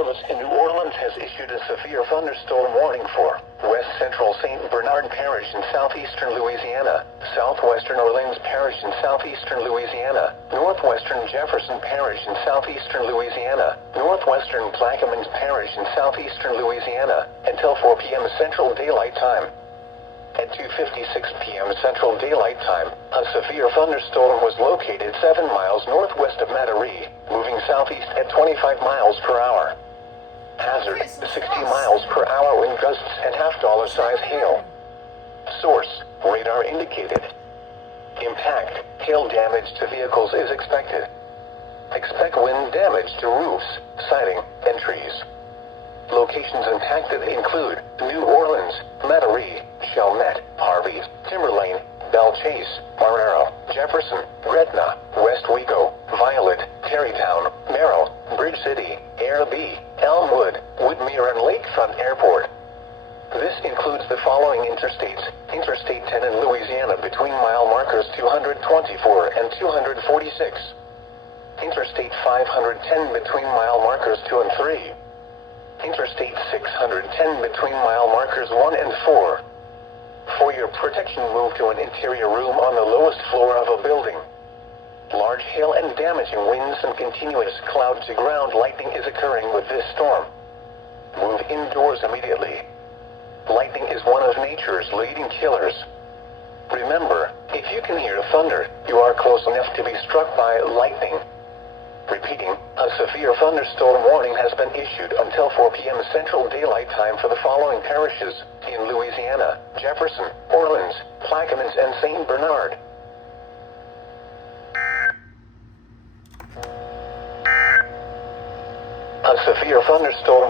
Service in New Orleans has issued a severe thunderstorm warning for West Central St. Bernard Parish in southeastern Louisiana, southwestern Orleans Parish in southeastern Louisiana, northwestern Jefferson Parish in southeastern Louisiana, northwestern Plaquemines Parish in southeastern Louisiana, until 4 p.m. Central Daylight Time. At 2:56 p.m. Central Daylight Time, a severe thunderstorm was located 7 miles northwest of Matterie, moving southeast at 25 miles per hour. Hazard, 60 miles per hour wind gusts and $half-size hail. Source, radar indicated. Impact, hail damage to vehicles is expected. Expect wind damage to roofs, siding, and trees. Locations impacted include New Orleans, Matterie, Chalmette, Harvey, Timberlane, Belle Chase, Marrero, Jefferson, Gretna, West Wego, Violet, Terrytown, Merrill, Bridge City, Air B, Elmwood, Woodmere, and Lakefront Airport. This includes the following interstates: Interstate 10 in Louisiana between mile markers 224 and 246. Interstate 510 between mile markers 2 and 3. Interstate 610 between mile markers 1 and 4. For your protection, move to an interior room on the lowest floor of a building. Large hail and damaging winds and continuous cloud-to-ground lightning is occurring with this storm. Move indoors immediately. Lightning is one of nature's leading killers. Remember, if you can hear thunder, you are close enough to be struck by lightning. Repeating, a severe thunderstorm warning has been issued until 4 p.m. Central Daylight Time for the following parishes in Louisiana: Jefferson, Orleans, Plaquemines, and St. Bernard. A severe thunderstorm